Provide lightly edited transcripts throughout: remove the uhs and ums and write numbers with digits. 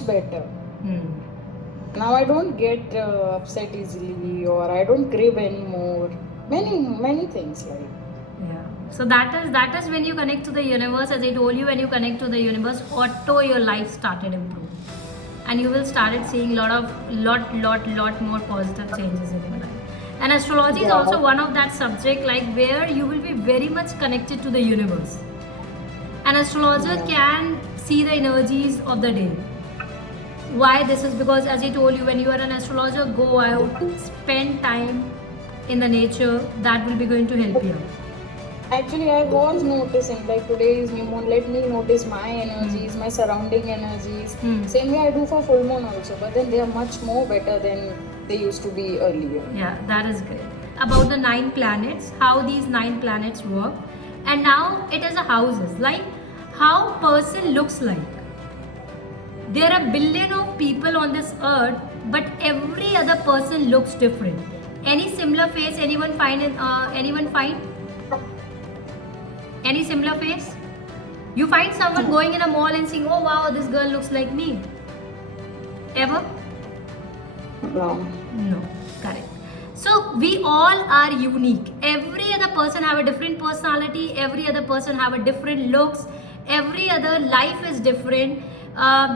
better. Hmm. Now I don't get upset easily, or I don't crave anymore. Many things like. Yeah. So that is when you connect to the universe. As I told you, when you connect to the universe, auto your life started improving, and you will started seeing lot more positive changes in your life. And astrology is Yeah. also one of that subject like where you will be very much connected to the universe. An astrologer Yeah. can see the energies of the day. Why this is because, as I told you, when you are an astrologer, go out, spend time in the nature. That will be going to help you. Actually, I was noticing like today is new moon. Let me notice my energies, my surrounding energies. Hmm. Same way I do for full moon also, but then they are much more better than they used to be earlier. Yeah, that is great. About the 9 planets, how these 9 planets work, and now it is a houses like how person looks like. There are billion of people on this earth, but every other person looks different. Any similar face? Anyone find? Anyone find? Any similar face? You find someone going in a mall and saying, "Oh wow, this girl looks like me." Ever? No. No, correct. So we all are unique. Every other person have a different personality. Every other person have a different looks. Every other life is different.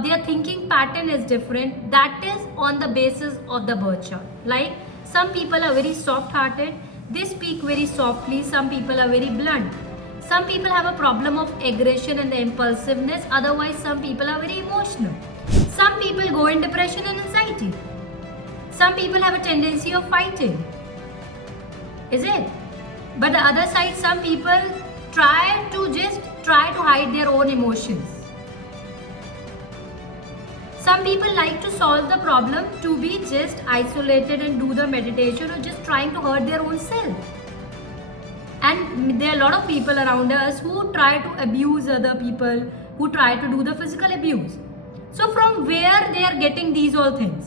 Their thinking pattern is different. That is on the basis of the birth chart. Like some people are very soft-hearted. They speak very softly. Some people are very blunt. Some people have a problem of aggression and the impulsiveness. Otherwise, some people are very emotional. Some people go in depression and anxiety. Some people have a tendency of fighting. Is it? But the other side, some people try to hide their own emotions. Some people like to solve the problem to be just isolated and do the meditation or just trying to hurt their own self. And there are a lot of people around us who try to abuse other people, who try to do the physical abuse. So from where they are getting these all things?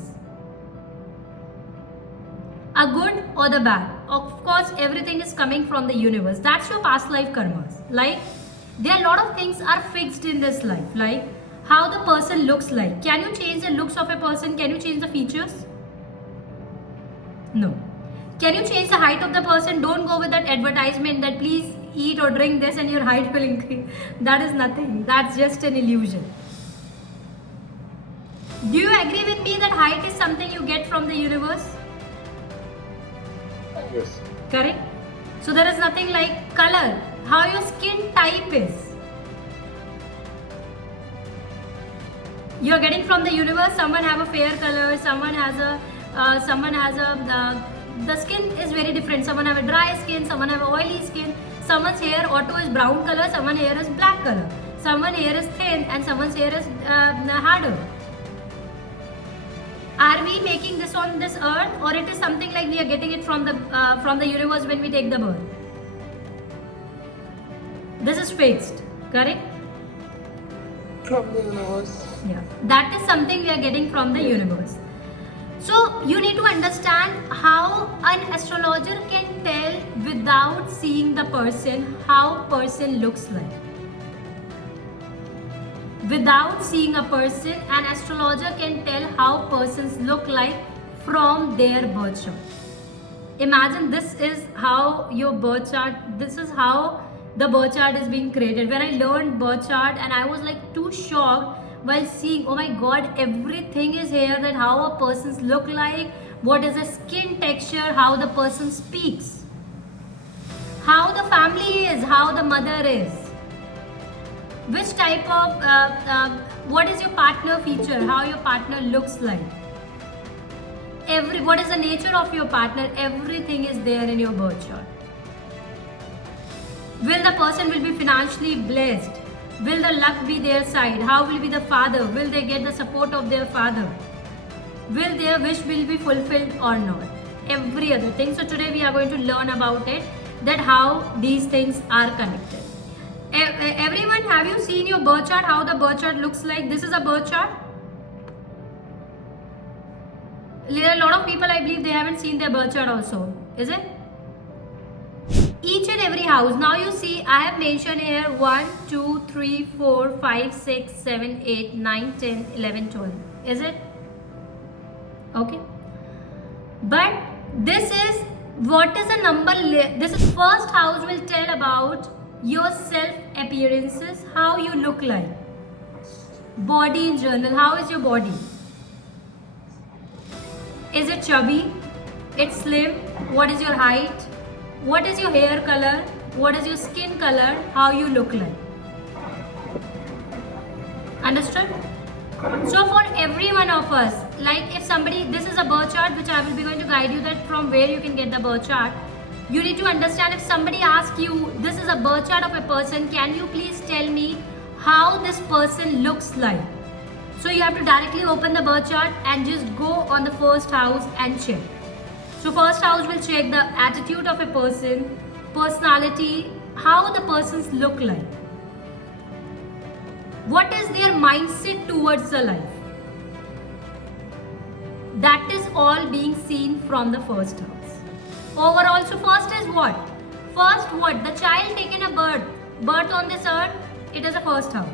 A good or the bad? Of course, everything is coming from the universe. That's your past life karmas. Like, there are a lot of things are fixed in this life. Like, how the person looks like. Can you change the looks of a person? Can you change the features? No. Can you change the height of the person? Don't go with that advertisement that please eat or drink this and your height will increase. That is nothing. That's just an illusion. Do you agree with me that height is something you get from the universe? Yes. Correct? So there is nothing like color. How your skin type is. You are getting from the universe. Someone have a fair color. Someone has a the skin is very different. Someone have a dry skin. Someone have a oily skin. Someone's hair auto is brown color. Someone's hair is black color. Someone's hair is thin and someone's hair is harder. Are we making this on this earth, or it is something like we are getting it from the universe when we take the birth? This is fixed, correct? From the universe. Yeah, that is something we are getting from the universe. So you need to understand how an astrologer can tell without seeing the person how person looks like. Without seeing a person, an astrologer can tell how persons look like from their birth chart. Imagine this is how your birth chart, this is how the birth chart is being created. When I learned birth chart and I was like too shocked while seeing, oh my god, everything is here, that how a person's look like, what is the skin texture, how the person speaks, how the family is, how the mother is, which type of what is your partner feature, how your partner looks like, what is the nature of your partner, everything is there in your birth chart. Will the person will be financially blessed? Will the luck be their side? How will be the father? Will they get the support of their father? Will their wish will be fulfilled or not? Every other thing. So today we are going to learn about it, that how these things are connected. Everyone, have you seen your birth chart? How the birth chart looks like? This is a birth chart. There are a lot of people, I believe, they haven't seen their birth chart also. Is it? each and every house. Now you see I have mentioned here 1 2 3 4 5 6 7 8 9 10 11 12. Is it okay? But this is what is the number. This is first house will tell about your self appearances, how you look like, body in general. How is your body? Is it chubby? It's slim? What is your height? What is your hair color? What is your skin color? How you look like? Understood? So for every one of us, like if somebody, this is a birth chart which I will be going to guide you that from where you can get the birth chart. You need to understand, if somebody asks you, this is a birth chart of a person, can you please tell me how this person looks like? So you have to directly open the birth chart and just go on the first house and check. So first house will check the attitude of a person, personality, how the persons look like. What is their mindset towards the life? That is all being seen from the first house. Overall, so first is what? First what? The child taken a birth on this earth, it is a first house.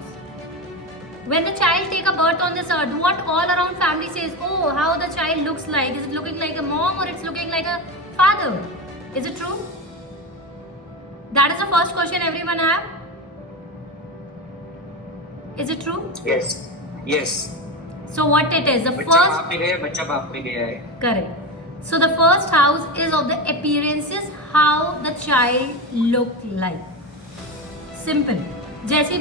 When the child take a birth on this earth, what all around family says, oh, how the child looks like. Is it looking like a mom or it's looking like a father? Is it true? That is the first question everyone have. Is it true? Yes. Yes. So what it is? The बच्चा first. बाप में गया, बच्चा बाप में गया है. Correct. So the first house is of the appearances, how the child look like. Simple. जैसे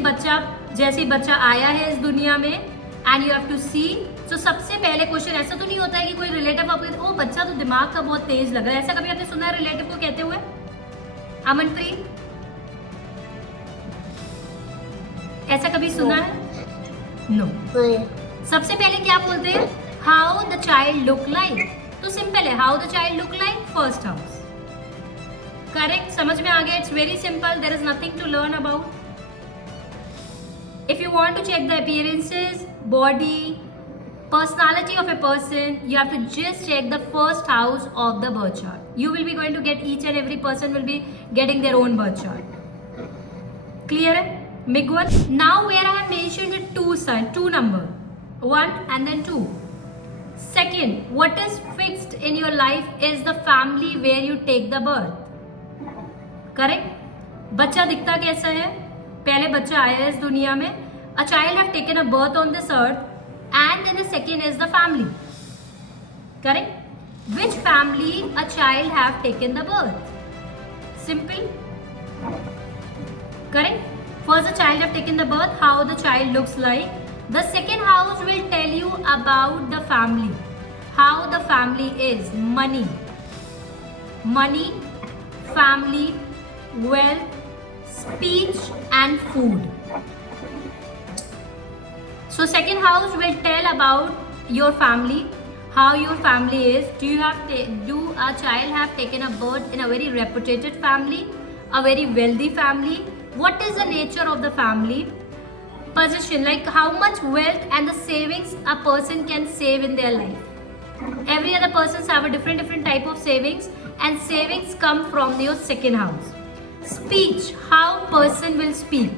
बच्चा आया है इस दुनिया में एंड यू हैव टू सी. सो सबसे पहले क्वेश्चन, ऐसा तो नहीं होता है कि कोई रिलेटिव आपको, ओ बच्चा तो दिमाग का बहुत तेज लग रहा है, ऐसा कभी आपने सुना है रिलेटिव को कहते हुए? अमनप्रीत, ऐसा कभी सुना है? नो. सबसे पहले क्या बोलते हैं? How the child look like. तो सिंपल है, how the child look like, first house. Correct, समझ में आ गया? It's very simple, there is nothing to learn about. If you want to check the appearances, body, personality of a person, you have to just check the first house of the birth chart. You will be going to get, each and every person will be getting their own birth chart. Clear? Migwal? Now where I have mentioned the two number, 1 and then 2. Second, what is fixed in your life is the family where you take the birth. Correct? बच्चा दिखता कैसा है? पहले बच्चा आया है इस दुनिया में. A child have taken a birth on this earth, and then the second is the family. Correct? Which family a child have taken the birth? Simple. Correct? First, the child have taken the birth, how the child looks like. The second house will tell you about the family, how the family is. Money, family, wealth, speech and food. So second house will tell about your family, how your family is. Do a child have taken a birth in a very reputed family, a very wealthy family? What is the nature of the family? Position, like how much wealth and the savings a person can save in their life. Every other persons have a different type of savings, and savings come from your second house. Speech, how person will speak.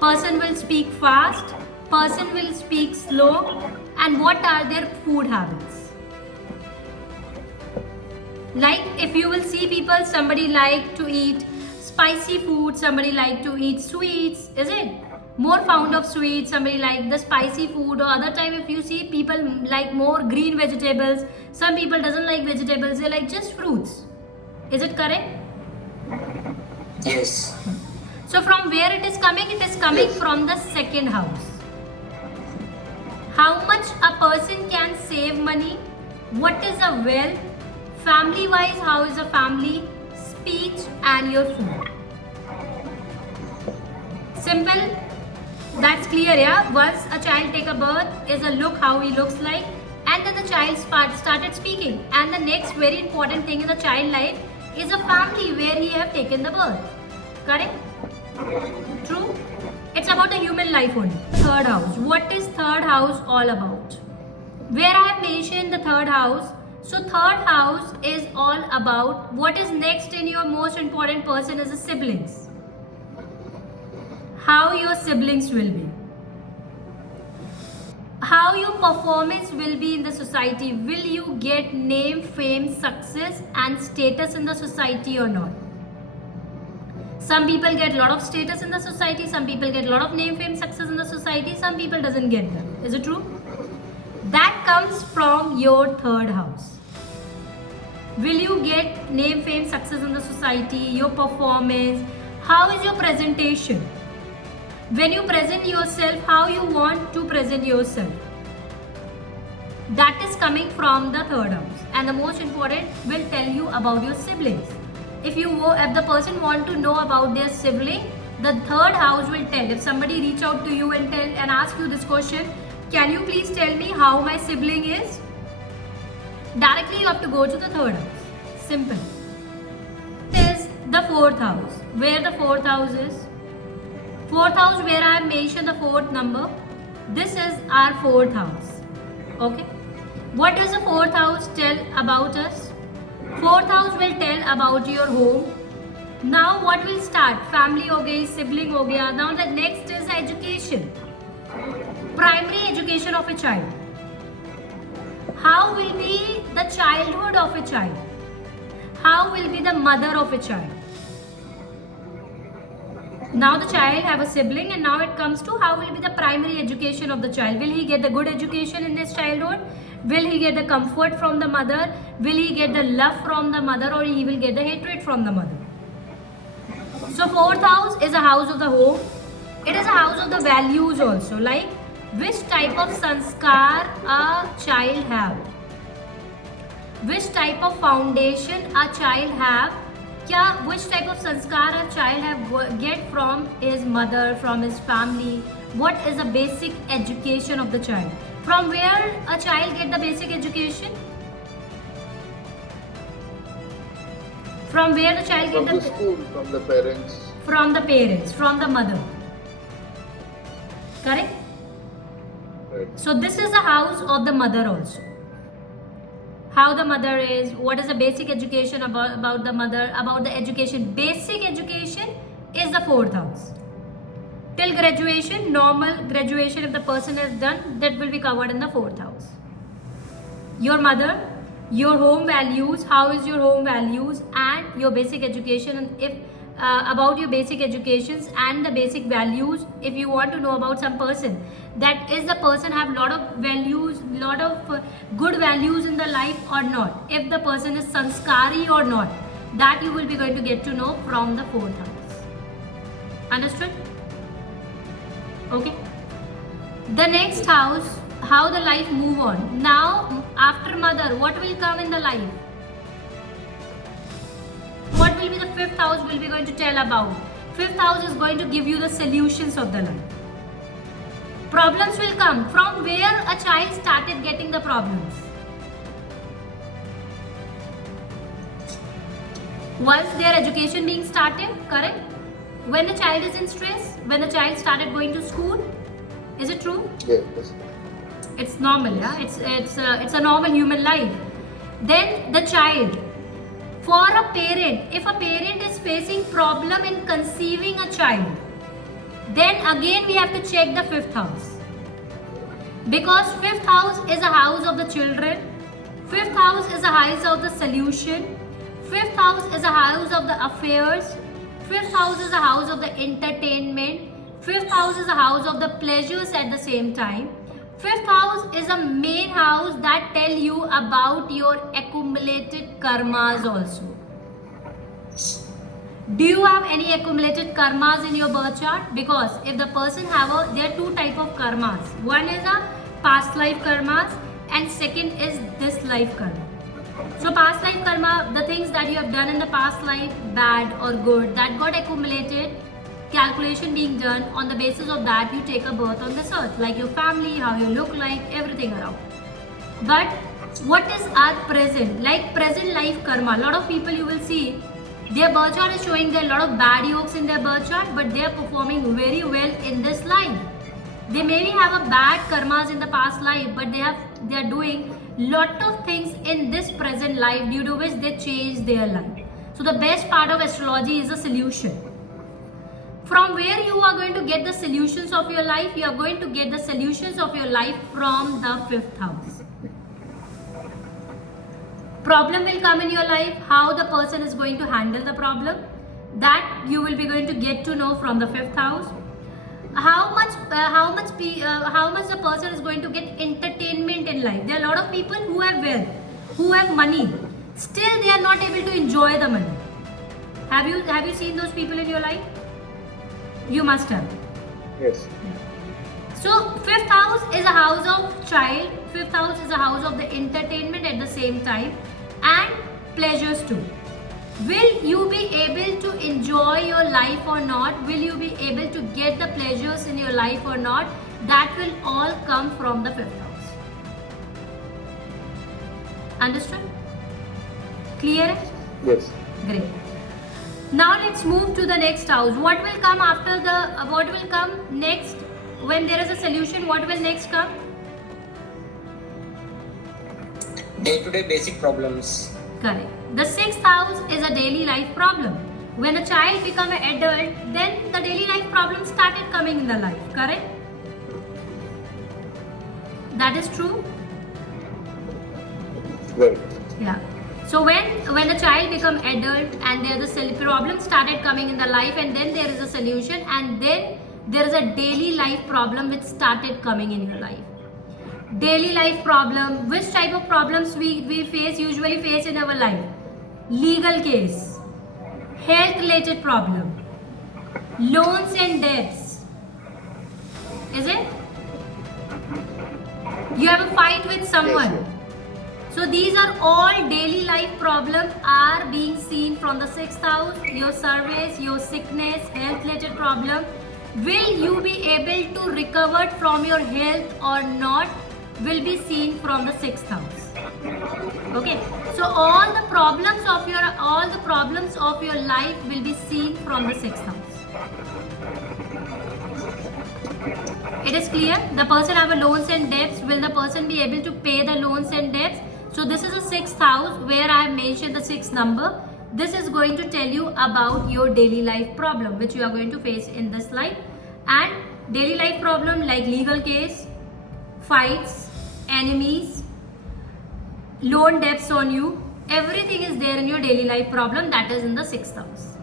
Person will speak fast, person will speak slow, and what are their food habits. Like if you will see people, somebody like to eat spicy food, somebody like to eat sweets, is it? More fond of sweets, somebody like the spicy food, or other time if you see people like more green vegetables, some people doesn't like vegetables, they like just fruits. Is it correct? Yes. So from where it is coming? It is coming from the second house. How much a person can save money? What is a wealth? Family wise, how is a family? Speech and your food. Simple. That's clear, yeah? Once a child take a birth, is a look how he looks like, and then the child started speaking. And the next very important thing in the child life is a family where he have taken the birth. Correct? True? It's about a human life only. Third house. What is third house all about? Where I have mentioned the third house, So third house is all about what is next in your most important person is the siblings. How your siblings will be. How your performance will be in the society. Will you get name, fame, success and status in the society or not? Some people get a lot of status in the society, some people get a lot of name, fame, success in the society, some people doesn't get them. Is it true? That comes from your third house. Will you get name, fame, success in the society, your performance, how is your presentation? When you present yourself, how you want to present yourself. That is coming from the third house. And the most important will tell you about your siblings. If the person want to know about their sibling, the third house will tell. If somebody reach out to you and ask you this question, can you please tell me how my sibling is? Directly you have to go to the third house. Simple. This is the fourth house. Where the fourth house is? Fourth house where I have mentioned the fourth number. This is our fourth house. Okay. What does the fourth house tell about us? Fourth house will tell about your home. Now what will start? Family ho gayi, sibling ho gaya. Now the next is education. Primary education of a child. How will be the childhood of a child? How will be the mother of a child? Now the child have a sibling and now it comes to how will be the primary education of the child. Will he get the good education in his childhood? Will he get the comfort from the mother? Will he get the love from the mother or he will get the hatred from the mother? So fourth house is a house of the home. It is a house of the values also, like which type of sanskar a child have. Which type of foundation a child have. Which type of sanskar a child have get from his mother, from his family. What is the basic education of the child? From where a child get the basic education? From where the child From get the school, from the parents. From the parents, from the mother. Correct? Right. So this is the house of the mother also. How the mother is, what is the basic education about the mother, about the education. Basic education is the fourth house. Till graduation, normal graduation if the person has done, that will be covered in the fourth house. Your mother, your home values, how is your home values and your basic education, and if about your basic educations and the basic values. If you want to know about some person, that is the person have lot of values, lot of good values in the life or not. If the person is sanskari or not, that you will be going to get to know from the fourth house. Understood? Okay. The next house, how the life move on. Now after mother, what will come in the life? What will be the fifth house will be going to tell about? Fifth house is going to give you the solutions of the life. Problems will come. From where a child started getting the problems? Once their education being started, correct? When the child is in stress, when the child started going to school, is it true? Yes. It's normal, yeah. It's a normal human life. Then the child. For a parent, if a parent is facing problem in conceiving a child, then again we have to check the fifth house. Because fifth house is a house of the children. Fifth house is a house of the solution. Fifth house is a house of the affairs. Fifth house is a house of the entertainment. Fifth house is a house of the pleasures at the same time. Fifth house is a main house that tell you about your accumulated karmas also. Do you have any accumulated karmas in your birth chart? Because if the person there are two type of karmas. One is a past life karmas and second is this life karma. So past life karma, the things that you have done in the past life, bad or good, that got accumulated, calculation being done, on the basis of that you take a birth on this earth, like your family, how you look like, everything around. But what is our present, like present life karma? A lot of people you will see, their birth chart is showing there are a lot of bad yokes in their birth chart, but they are performing very well in this life. They maybe have a bad karmas in the past life, but they are doing lot of things in this present life due to which they change their life. So the best part of astrology is a solution. From where you are going to get the solutions of your life? You are going to get the solutions of your life from the 5th house. Problem will come in your life, how the person is going to handle the problem, that you will be going to get to know from the 5th house. How much the person is going to get entertainment in life. There are a lot of people who have wealth, who have money, still they are not able to enjoy the money. Have you seen those people in your life? You must have. Yes. So 5th house is a house of child, 5th house is a house of the entertainment at the same time and pleasures too. Will you be able to enjoy your life or not? Will you be able to get the pleasures in your life or not? That will all come from the 5th house. Understood? Clear? Yes. Great. Now let's move to the next house. What will come after what will come next? When there is a solution, what will next come? Day-to-day basic problems. Correct. The 6th house is a daily life problem. When a child becomes an adult, then the daily life problems started coming in the life. Correct? That is true? Right. Yeah. So when a child become adult and there is a problem started coming in the life, and then there is a solution, and then there is a daily life problem which started coming in your life. Daily life problem, which type of problems we usually face in our life? Legal case, health related problem, loans and debts. Is it? You have a fight with someone. Yes, So these are all daily life problems are being seen from the 6th house. Your service, your sickness, health related problem. Will you be able to recover from your health or not? Will be seen from the 6th house. Okay. So all the problems of your life will be seen from the 6th house. It is clear? The person have a loans and debts. Will the person be able to pay the loans and debts? So this is a 6th house where I have mentioned the 6th number. This is going to tell you about your daily life problem which you are going to face in this life. And daily life problem like legal case, fights, enemies, loan debts on you, everything is there in your daily life problem, that is in the 6th house.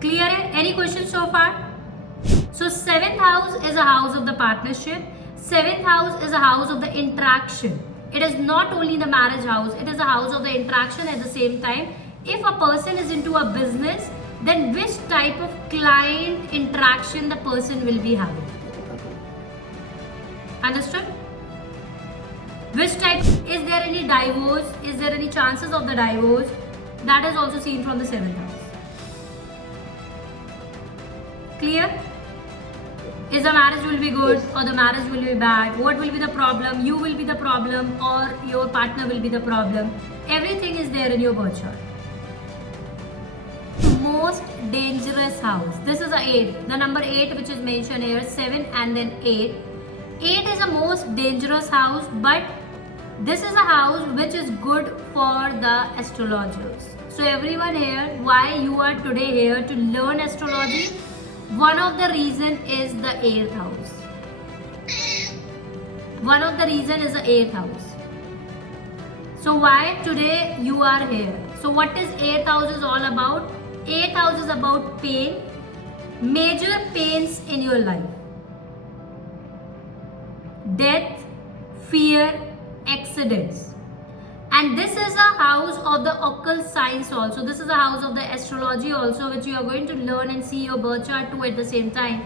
Clear? Any questions so far? So 7th house is a house of the partnership. 7th house is a house of the interaction. It is not only the marriage house, it is a house of the interaction at the same time. If a person is into a business, then which type of client interaction the person will be having? Understood? Which type? Is there any divorce? Is there any chances of the divorce? That is also seen from the 7th house. Clear? Is the marriage will be good or the marriage will be bad? What will be the problem? You will be the problem or your partner will be the problem? Everything is there in your birth chart. Most dangerous house. This is a 8. The number 8 which is mentioned here, 7 and then 8. 8 is a most dangerous house, but this is a house which is good for the astrologers. So everyone here, why you are today here to learn astrology? One of the reason is the 8th house. One of the reason is the 8th house. So why today you are here? So what is 8th house is all about? 8th house is about pain, major pains in your life. Death, fear, accidents. And this is a house of the occult science also. This is a house of the astrology also, which you are going to learn and see your birth chart too at the same time.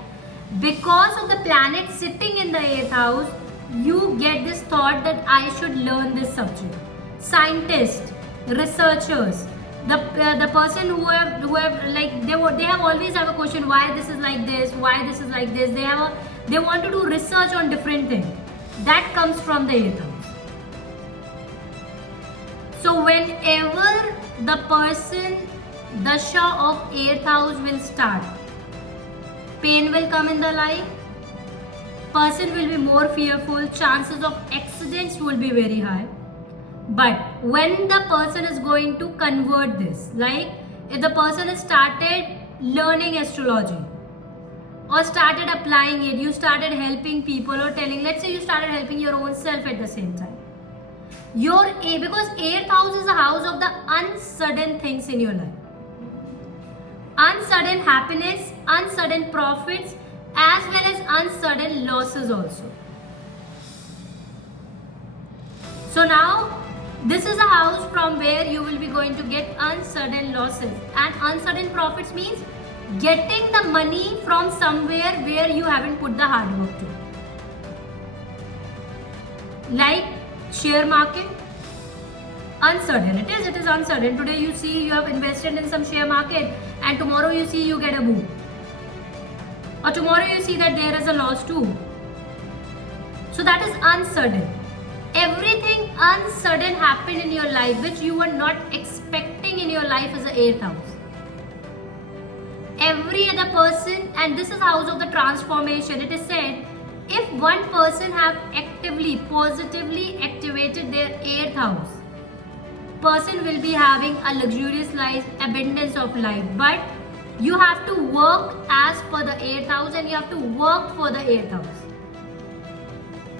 Because of the planet sitting in the 8th house, you get this thought that I should learn this subject. Scientists, researchers, the person who have like they have always have a question, why this is like this, why this is like this. They want to do research on different things. That comes from the 8th house. So whenever the person dasha of 8th house will start, pain will come in the life, person will be more fearful, chances of accidents will be very high. But when the person is going to convert this, like if the person has started learning astrology or started applying it, you started helping people or telling, let's say you started helping your own self at the same time. Because 8th house is the house of the unsudden things in your life. Unsudden happiness, unsudden profits, as well as unsudden losses also. So now, this is a house from where you will be going to get unsudden losses, and unsudden profits means getting the money from somewhere where you haven't put the hard work to. Like share market, uncertain. It is uncertain. Today you see you have invested in some share market and tomorrow you see you get a boom. Or tomorrow you see that there is a loss too. So that is uncertain. Everything unsudden happened in your life which you were not expecting in your life is the 8th house. Every other person, and this is house of the transformation. It is said, if one person have actively, positively activated their 8th house, person will be having a luxurious life, abundance of life. But you have to work as per the 8th house and you have to work for the 8th house.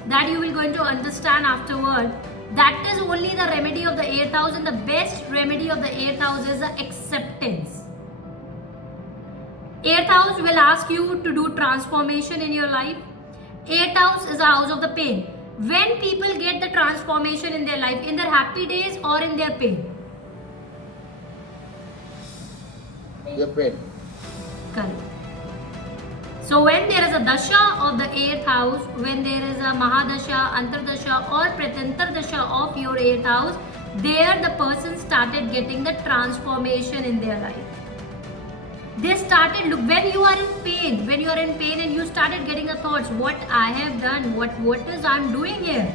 That you will going to understand afterward. That is only the remedy of the 8th house, and the best remedy of the 8th house is the acceptance. 8th house will ask you to do transformation in your life. 8th house is a house of the pain. When people get the transformation in their life, in their happy days or in their pain? Your pain. Correct. So when there is a dasha of the 8th house, when there is a mahadasha, antardasha or pratantardasha of your 8th house, there the person started getting the transformation in their life. They started, look, when you are in pain and you started getting the thoughts, what I have done, what is I'm doing here?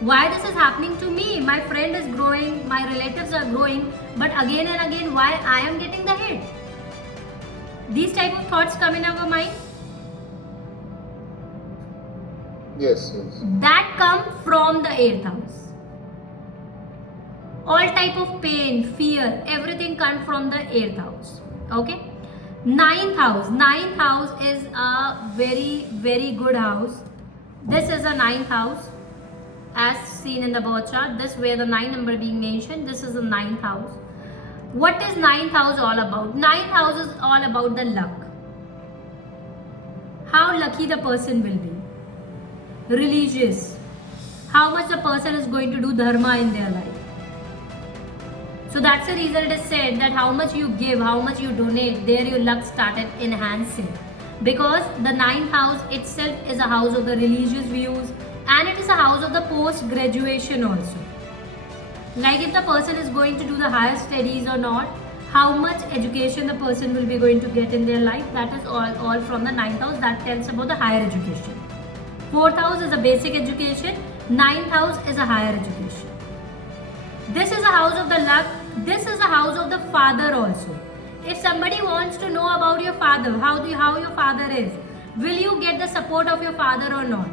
Why this is happening to me? My friend is growing, my relatives are growing, but again and again, why I am getting the hit? These type of thoughts come in our mind. Yes. That come from the 8th house. All type of pain, fear, everything come from the 8th house. Okay. 9th house. 9th house is a very, very good house. This is a 9th house as seen in the birth chart. This where the 9 number being mentioned. This is the 9th house. What is 9th house all about? 9th house is all about the luck. How lucky the person will be. Religious. How much the person is going to do dharma in their life. So that's the reason it is said that how much you give, how much you donate, there your luck started enhancing. Because the 9th house itself is a house of the religious views and it is a house of the post-graduation also. Like if the person is going to do the higher studies or not, how much education the person will be going to get in their life, that is all from the 9th house. That tells about the higher education. 4th house is a basic education, 9th house is a higher education. This is a house of the luck, this is a house of the father also. If somebody wants to know about your father, how your father is, will you get the support of your father or not?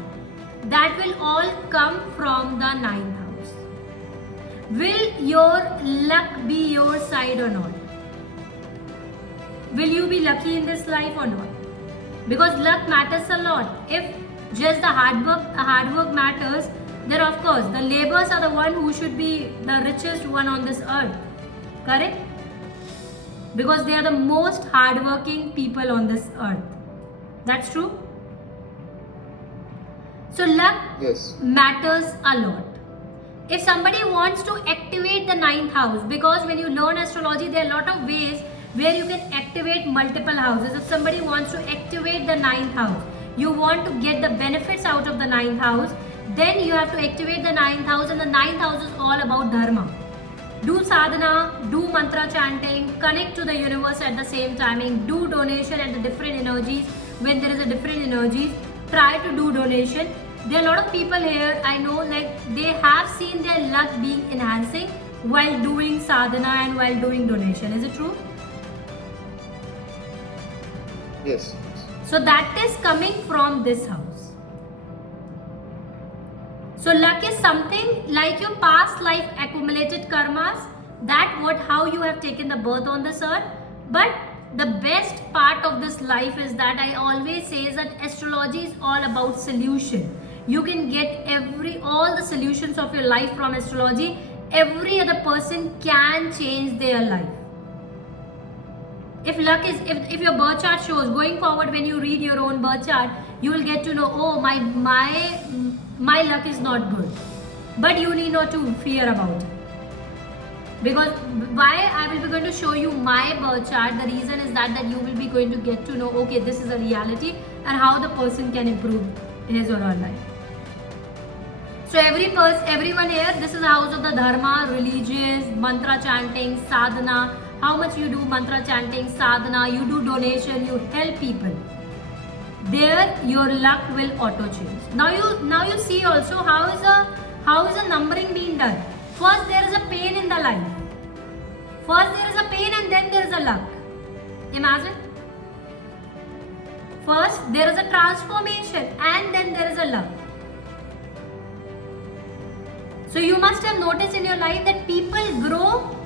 That will all come from the 9th house. Will your luck be your side or not? Will you be lucky in this life or not? Because luck matters a lot. If just the hard work matters, then of course the laborers are the one who should be the richest one on this earth. Correct? Because they are the most hardworking people on this earth. That's true? So luck matters a lot. If somebody wants to activate the 9th house, because when you learn astrology, there are a lot of ways where you can activate multiple houses. If somebody wants to activate the 9th house, you want to get the benefits out of the 9th house, then you have to activate the 9th house, and the 9th house is all about dharma. Do sadhana, do mantra chanting, connect to the universe at the same timing, do donation at the different energies. When there is a different energies, try to do donation. There are a lot of people here, I know, like they have seen their luck being enhancing while doing sadhana and while doing donation. Is it true? Yes. So that is coming from this house. So luck is something like your past life accumulated karmas, how you have taken the birth on this earth. But the best part of this life is that I always say is that astrology is all about solution. You can get all the solutions of your life from astrology. Every other person can change their life. If your birth chart shows, going forward when you read your own birth chart, you will get to know, oh, my luck is not good. But you need not to fear about it. Because why I will be going to show you my birth chart, the reason is that you will be going to get to know, okay, this is a reality and how the person can improve his or her life. So everyone here, this is the house of the dharma, religious, mantra chanting, sadhana. How much you do mantra chanting, sadhana, you do donation, you help people. There your luck will auto change. Now you see also how is the numbering being done. First there is a pain in the life. First there is a pain and then there is a luck. Imagine. First there is a transformation and then there is a luck. So you must have noticed in your life that people grow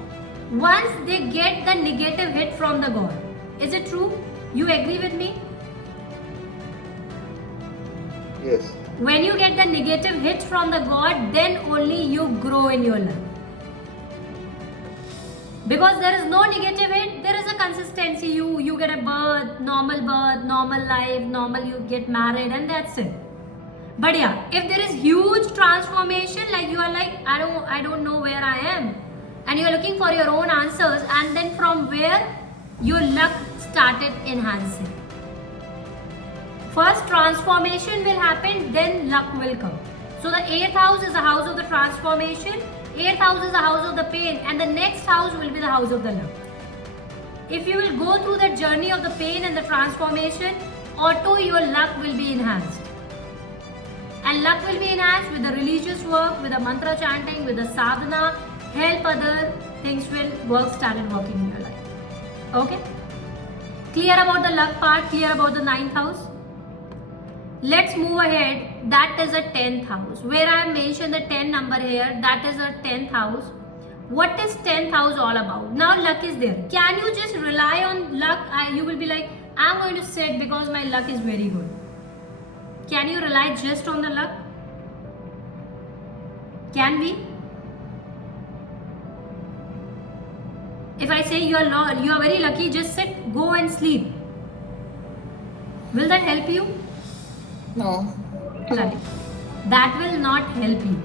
once they get the negative hit from the God. Is it true? You agree with me? Yes. When you get the negative hit from the God, then only you grow in your life. Because there is no negative hit, there is a consistency. You get a birth, normal life, normal you get married and that's it. But yeah, if there is huge transformation, like you are like, I don't know where I am, and you are looking for your own answers, and then from where your luck started enhancing. First transformation will happen, then luck will come. So the 8th house is the house of the transformation, 8th house is the house of the pain, and the next house will be the house of the luck. If you will go through that journey of the pain and the transformation, auto your luck will be enhanced. And luck will be enhanced with the religious work, with the mantra chanting, with the sadhana, help other things will started working in your life. Okay? Clear about the luck part, clear about the 9th house? Let's move ahead. That is a 10th house. Where I have mentioned the 10 number here, that is a 10th house. What is 10th house all about? Now luck is there. Can you just rely on luck? You will be like, I'm going to sit because my luck is very good. Can you rely just on the luck? Can we? If I say you are very lucky, just sit, go and sleep. Will that help you? No. Right. That will not help you.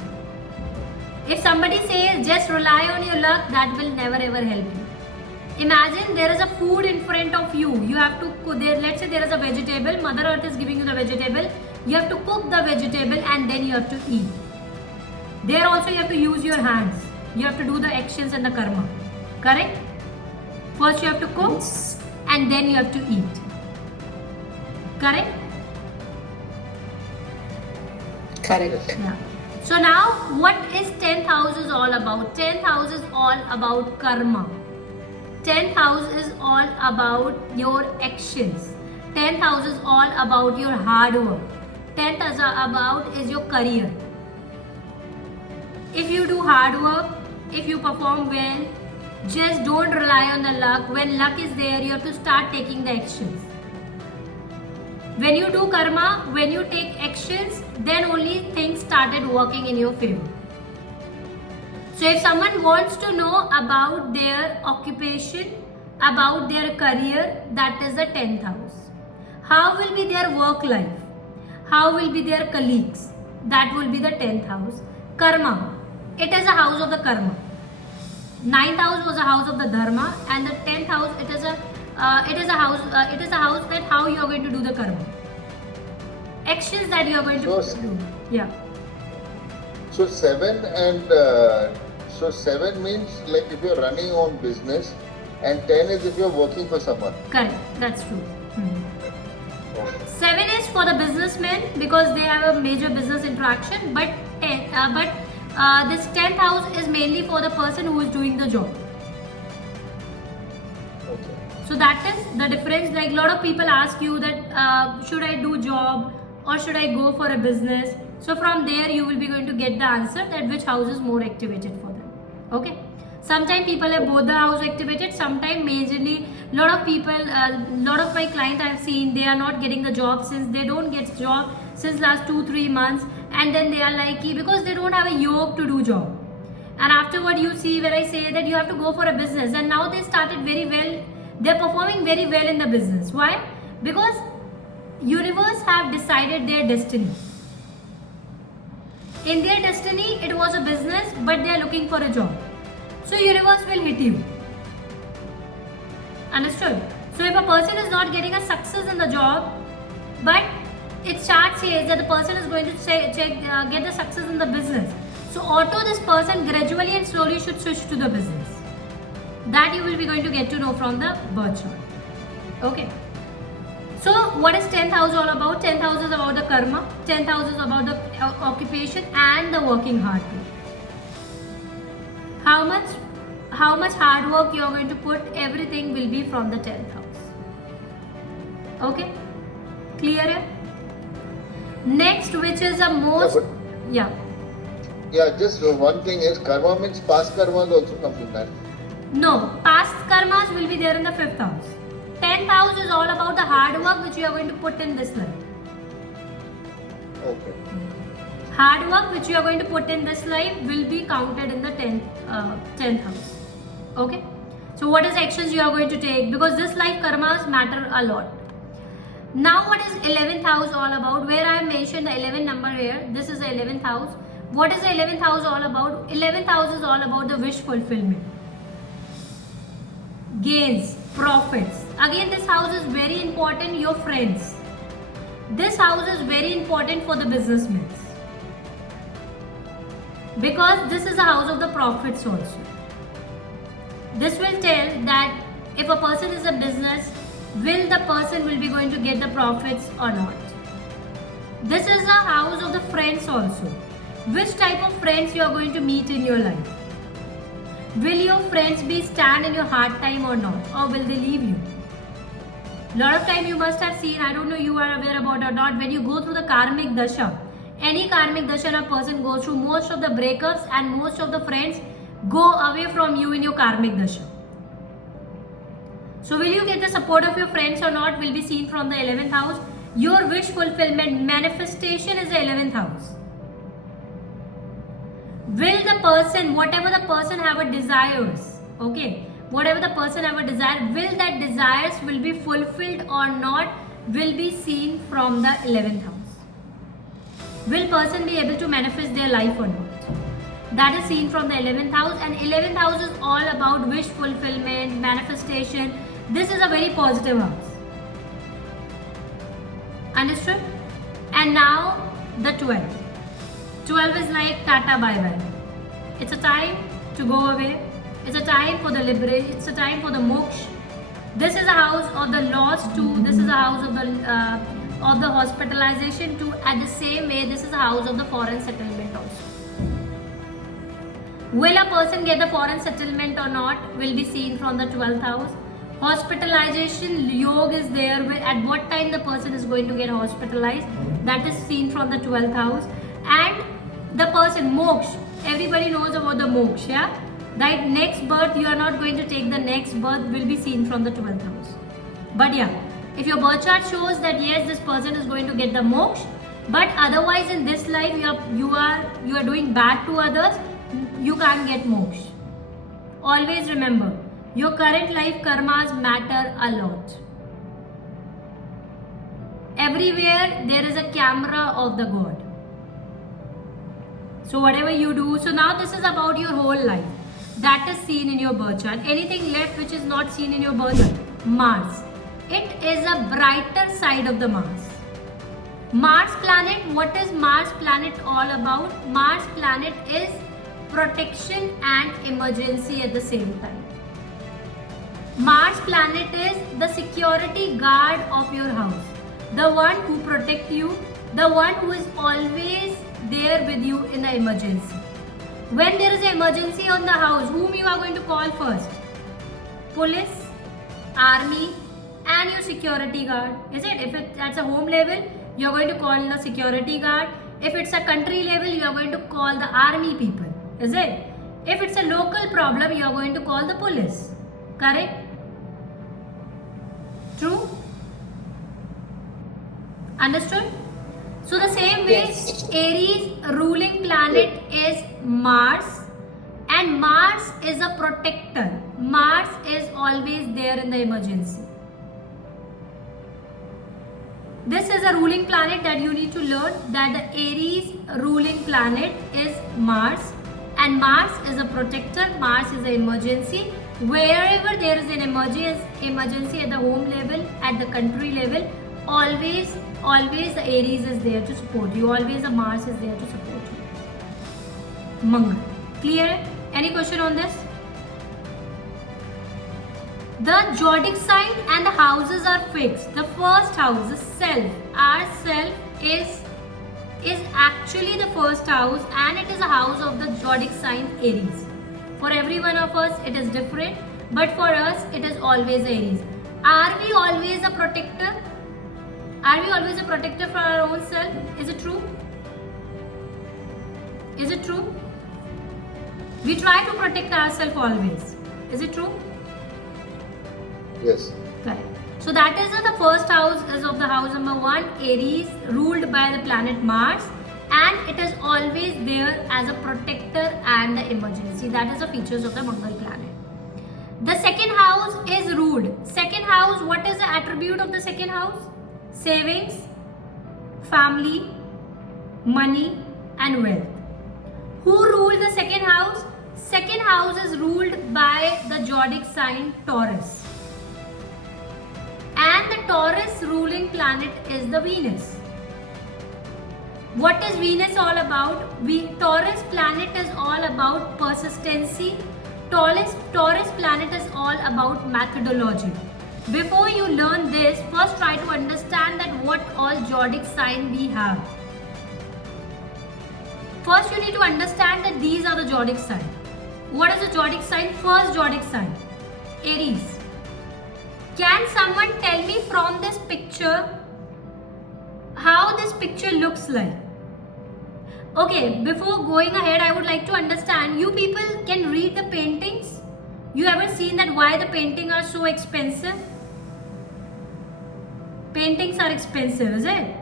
If somebody says just rely on your luck, that will never ever help you. Imagine there is a food in front of you. You have to cook there. Let's say there is a vegetable. Mother Earth is giving you the vegetable. You have to cook the vegetable and then you have to eat. There also you have to use your hands. You have to do the actions and the karma. Correct? First you have to cook and then you have to eat. Correct? Correct. Yeah. So now what is 10th house is all about? 10th house is all about karma. 10th house is all about your actions. 10th house is all about your hard work. 10th is about your career. If you do hard work, if you perform well, just don't rely on the luck. When luck is there, you have to start taking the actions. When you do karma, when you take actions, then only things started working in your favor. So if someone wants to know about their occupation, about their career, that is the 10th house. How will be their work life? How will be their colleagues? That will be the 10th house. Karma. It is a house of the karma. 9th house was a house of the dharma, and the 10th house it is a house that how you are going to do the karma. Actions that you are going to do. Yeah. So 7 means like if you're running on business, and 10 is if you're working for someone. Correct. That's true. 7 is for the businessmen because they have a major business interaction, but this 10th house is mainly for the person who is doing the job. Okay. So that is the difference. Like a lot of people ask you that should I do job or should I go for a business? So from there you will be going to get the answer that which house is more activated for them. Okay. Sometimes people have both the house activated. Sometimes majorly lot of people, lot of my client I have seen, they are not getting the job since they don't get job since last 2-3 months, and then they are like because they don't have a yoke to do job. And afterward you see where I say that you have to go for a business, and now they started very well. They're performing very well in the business. Why? Because universe have decided their destiny. In their destiny, it was a business, but they are looking for a job. So universe will hit you. Understood? So if a person is not getting a success in the job, but its chart says that the person is going to get the success in the business. So auto this person gradually and slowly should switch to the business. That you will be going to get to know from the birth chart. Okay. So what is 10th house all about? 10th house is about the karma. 10th house is about the occupation and the working hard. How much hard work you are going to put, everything will be from the 10th house. Okay? Clear? Next, which is the most... Yeah. Yeah, just one thing is karma means past karma also comes in that. No, past karmas will be there in the 5th house. 10th house is all about the hard work which you are going to put in this life. Okay. Hard work which you are going to put in this life will be counted in the 10th house. Okay? So what is actions you are going to take? Because this life karmas matter a lot. Now what is 11th house all about? Where I have mentioned the 11 number here. This is the 11th house. What is the 11th house all about? 11th house is all about the wish fulfillment. Gains, profits. Again, this house is very important, your friends. This house is very important for the businessmen. Because this is a house of the profits also. This will tell that if a person is a business, will the person will be going to get the profits or not. This is a house of the friends also. Which type of friends you are going to meet in your life? Will your friends be stand in your hard time or not? Or will they leave you? Lot of time you must have seen, I don't know you are aware about or not, when you go through the karmic dasha, any karmic dasha a person goes through, most of the breakups and most of the friends go away from you in your karmic dasha. So will you get the support of your friends or not will be seen from the 11th house. Your wish fulfillment, manifestation is the 11th house. Will the person, whatever the person have a desires, okay, whatever the person have a desire, will that desires will be fulfilled or not will be seen from the 11th house. Will person be able to manifest their life or not? That is seen from the 11th house, and 11th house is all about wish fulfillment, manifestation. This is a very positive house. Understood? And now the 12th. 12 is like tata bye bye. It's a time to go away. It's a time for the liberation. It's a time for the moksha. This is a house of the loss too. This is a house of the hospitalization too. At the same way, this is a house of the foreign settlement also. Will a person get the foreign settlement or not will be seen from the 12th house. Hospitalization yoga is there. At what time the person is going to get hospitalized, that is seen from the 12th house. And the person moksha, everybody knows about the moksha, yeah? Right, next birth you are not going to take, the next birth will be seen from the 12th house. But yeah, if your birth chart shows that yes, this person is going to get the moksha, but otherwise in this life you are doing bad to others, you can't get moksha. Always remember, your current life karmas matter a lot. Everywhere there is a camera of the God. So whatever you do, so now this is about your whole life. That is seen in your birth chart. Anything left which is not seen in your birth chart? Mars. It is a brighter side of the Mars. Mars planet, what is Mars planet all about? Mars planet is protection and emergency at the same time. Mars planet is the security guard of your house. The one who protects you, the one who is always there with you in the emergency. When there is an emergency on the house, whom you are going to call first? Police, army, and your security guard. Is it? If it's at a home level, you are going to call the security guard. If it's a country level, you are going to call the army people. Is it? If it's a local problem, you are going to call the police. Correct? True? Understood? So the same way, Yes. Aries ruling planet is Mars, and Mars is a protector. Mars is always there in the emergency. This is a ruling planet that you need to learn, that the Aries ruling planet is Mars, and Mars is a protector. Mars is an emergency. Wherever there is an emergency at the home level, at the country level, always the Aries is there to support you. Always the Mars is there to support you. Mangal. Clear? Any question on this? The zodiac sign and the houses are fixed. The first house, the self, our self is actually the first house, and it is a house of the zodiac sign Aries. For every one of us, it is different, but for us, it is always Aries. Are we always a protector? Are we always a protector for our own self? Is it true? Is it true? We try to protect ourselves always. Is it true? Yes. Correct. So that is the first house is of the house number 1, Aries, ruled by the planet Mars, and it is always there as a protector and the emergency. That is the features of the Mangal planet. The second house is ruled. Second house, what is the attribute of the second house? Savings, family, money, and wealth. Who ruled the second house? Second house is ruled by the zodiac sign Taurus. And the Taurus ruling planet is the Venus. What is Venus all about? Taurus planet is all about persistency. Taurus planet is all about methodology. Before you learn this, first try to understand that what all zodiac sign we have. First you need to understand that these are the zodiac sign. What is the zodiac sign? First zodiac sign, Aries. Can someone tell me from this picture how this picture looks like? Okay, before going ahead, I would like to understand, you people can read the paintings? You ever seen that why the paintings are so expensive? Paintings are expensive, is it?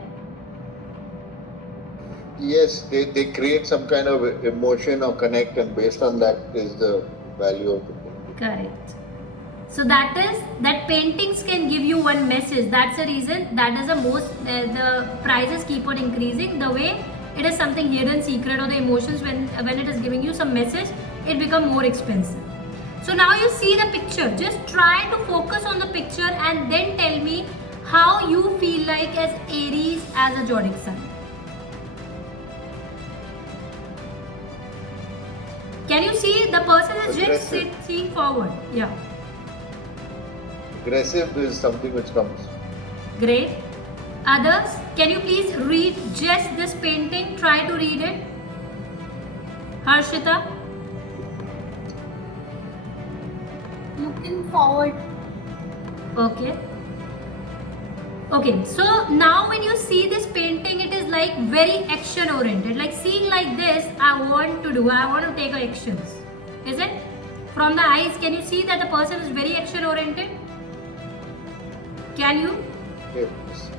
Yes, they create some kind of emotion or connect, and based on that is the value of the painting. Correct. So that paintings can give you one message. That's the reason that is the prices keep on increasing. The way it is something hidden secret, or the emotions when it is giving you some message, it become more expensive. So now you see the picture. Just try to focus on the picture and then tell me how you feel like as Aries as a zodiac sign. Can you see the person is just seeing forward? Yeah. Aggressive is something which comes. Great. Others, can you please read just this painting? Try to read it. Harshita. Looking forward. Okay. Okay, so now when you see this painting, it is like very action oriented. Like seeing like this, I want to take actions. Is it? From the eyes, can you see that the person is very action oriented? Can you? Yes.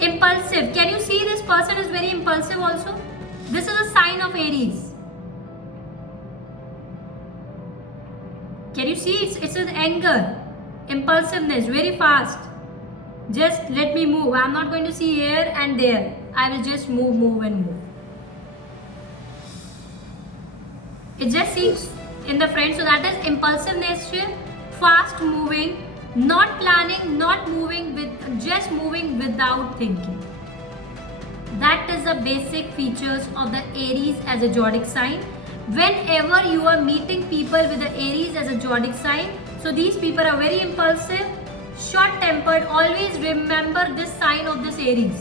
Impulsive. Can you see this person is very impulsive also? This is a sign of Aries. Can you see? It's an anger, impulsiveness, very fast. Just let me move. I'm not going to see here and there. I will just move and move. It just seems in the front. So that is impulsiveness, fast moving, not planning, not moving just moving without thinking. That is the basic features of the Aries as a zodiac sign. Whenever you are meeting people with the Aries as a zodiac sign, so these people are very impulsive, short-tempered. Always remember this sign of this Aries.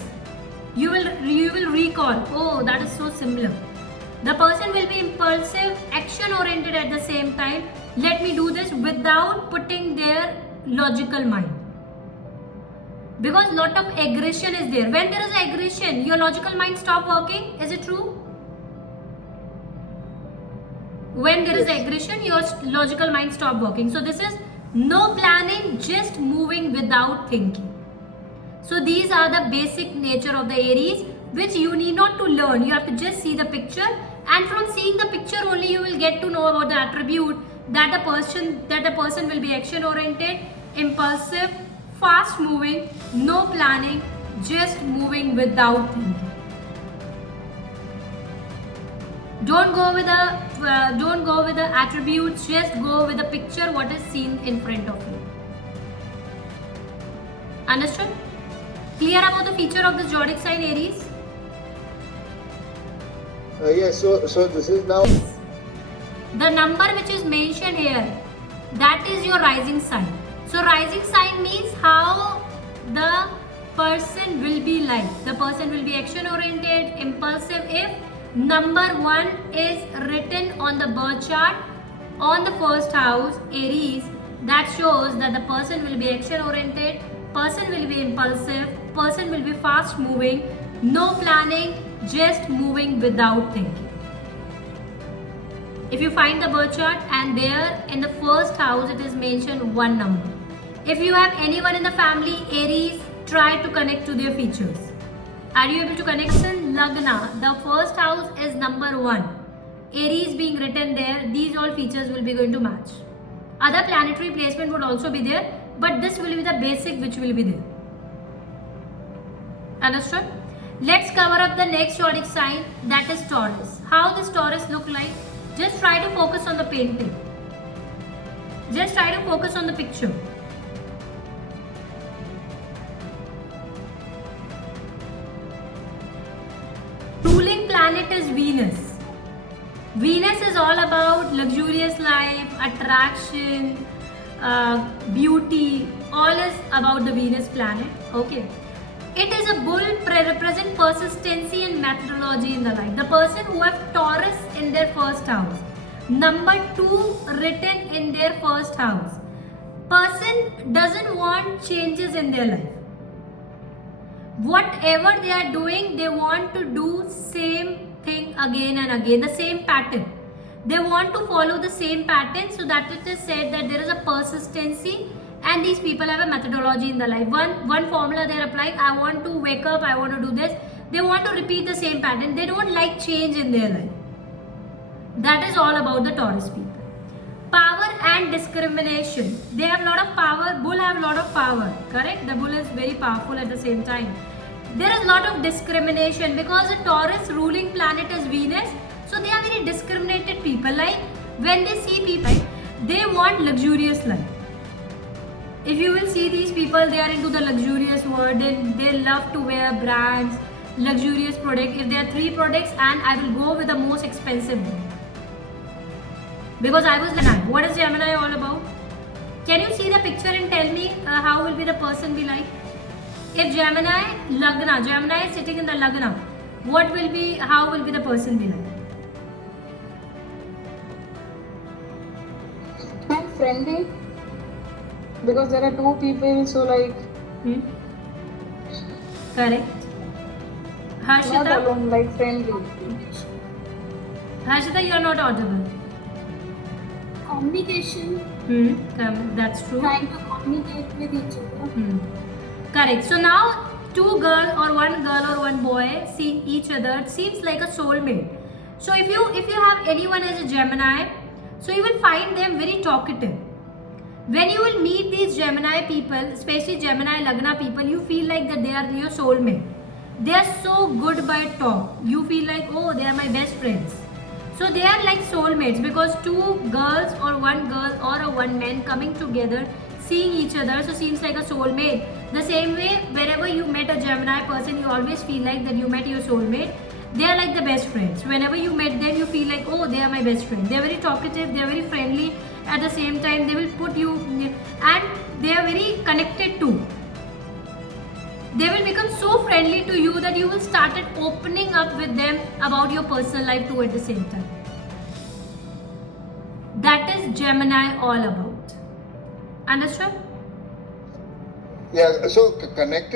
You will recall, oh, that is so similar. The person will be impulsive, action-oriented at the same time. Let me do this without putting their logical mind. Because lot of aggression is there. When there is aggression, your logical mind stop working. Is it true? When there is aggression, your logical mind stop working. So this is no planning, just moving without thinking. So these are the basic nature of the Aries, which you need not to learn. You have to just see the picture, and from seeing the picture only you will get to know about the attribute that a person will be action oriented, impulsive, fast moving, no planning, just moving without thinking. Don't go with the attributes, just go with the picture what is seen in front of you. Understood? Clear about the feature of the zodiac sign Aries? Yes, so this is now. The number which is mentioned here, that is your rising sign. So rising sign means how the person will be like. The person will be action oriented, impulsive. If number 1 is written on the birth chart on the first house, Aries, that shows that the person will be action oriented, person will be impulsive, person will be fast moving, no planning, just moving without thinking. If you find the birth chart and there in the first house it is mentioned one number. If you have anyone in the family Aries, try to connect to their features. Are you able to connect? In Lagna, the first house is number 1. Aries being written there, these all features will be going to match. Other planetary placement would also be there, but this will be the basic which will be there. Understood? Let's cover up the next zodiac sign, that is Taurus. How does Taurus look like? Just try to focus on the painting. Just try to focus on the picture. Ruling planet is Venus. Venus is all about luxurious life, attraction, beauty. All is about the Venus planet. Okay. It is a bull, represent persistency and methodology in the life. The person who have Taurus in their first house, number 2 written in their first house, person doesn't want changes in their life. Whatever they are doing, they want to do same thing again and again, the same pattern. They want to follow the same pattern, so that it is said that there is a persistency. And these people have a methodology in the life. One formula they are applying. I want to wake up, I want to do this. They want to repeat the same pattern. They don't like change in their life. That is all about the Taurus people. Power and discrimination. They have a lot of power. Bull have a lot of power. Correct? The bull is very powerful at the same time. There is a lot of discrimination because the Taurus ruling planet is Venus. So they are very discriminated people. Like when they see people, they want luxurious life. If you will see these people, they are into the luxurious world. They love to wear brands, luxurious products. If there are 3 products, and I will go with the most expensive one. Because I was Gemini. What is Gemini all about? Can you see the picture and tell me how will be the person be like? If Gemini is sitting in the Lagna, how will be the person be like? I'm friendly. Because there are 2 people, so like Correct. not Harshita, alone, like friendly. you are not audible. Communication, That's true. trying to communicate with each other. Correct. So now 2 girls or 1 girl or 1 boy seeing each other, it seems like a soulmate. So if you have anyone as a Gemini, so you will find them very talkative. When you will meet these Gemini people, especially Gemini Lagna people, you feel like that they are your soulmate. They are so good by talk. You feel like, oh, they are my best friends. So they are like soulmates because 2 girls or 1 girl or a 1 man coming together, seeing each other, so seems like a soulmate. The same way, wherever you met a Gemini person, you always feel like that you met your soulmate. They are like the best friends. Whenever you met them, you feel like, oh, they are my best friend. They are very talkative, they are very friendly. At the same time, they will put you, and they are very connected too. They will become so friendly to you that you will start opening up with them about your personal life too at the same time. That is Gemini all about. Understood? Yeah, so connected.